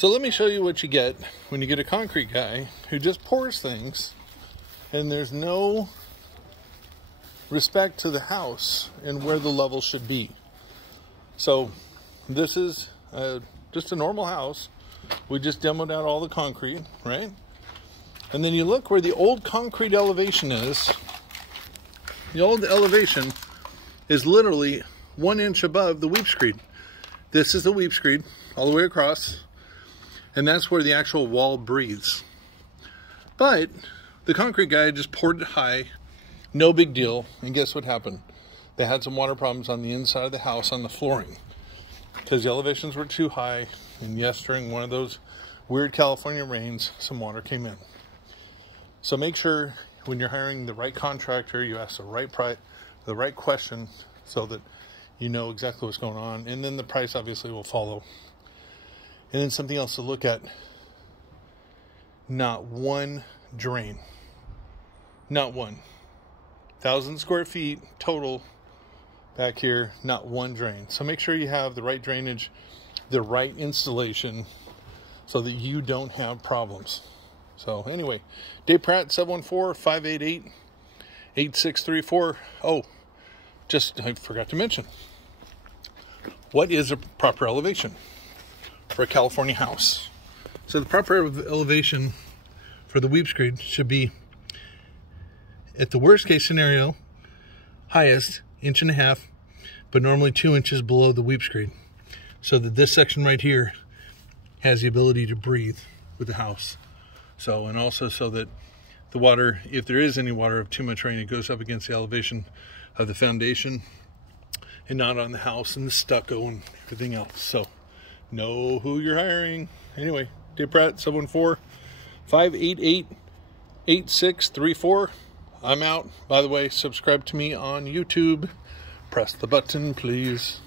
So let me show you what you get when you get a concrete guy who just pours things and there's no respect to the house and where the level should be. So this is just a normal house. We just demoed out all the concrete, right? And then you look where the old concrete elevation is. The old elevation is literally 1 inch above the weep screed. This is the weep screed all the way across, and that's where the actual wall breathes. But the concrete guy just poured it high, no big deal, and guess what happened? They had some water problems on the inside of the house on the flooring because the elevations were too high, and yes, during one of those weird California rains, some water came in. So make sure when you're hiring the right contractor, you ask the right question so that you know exactly what's going on, and then the price obviously will follow. And then something else to look at, not one drain. Not one. 1,000 square feet total back here, not one drain. So make sure you have the right drainage, the right installation, so that you don't have problems. So anyway, Dave Pratt, 714-588-8634. Oh, I forgot to mention, what is a proper elevation for a California house? So the proper elevation for the weep screed should be, at the worst case scenario, highest 1.5 inches, but normally 2 inches below the weep screed, so that this section right here has the ability to breathe with the house. So, and also so that the water, if there is any water of too much rain, it goes up against the elevation of the foundation and not on the house and the stucco and everything else. So know who you're hiring. Anyway, Dave Pratt, 714-588-8634. I'm out. By the way, subscribe to me on YouTube. Press the button, please.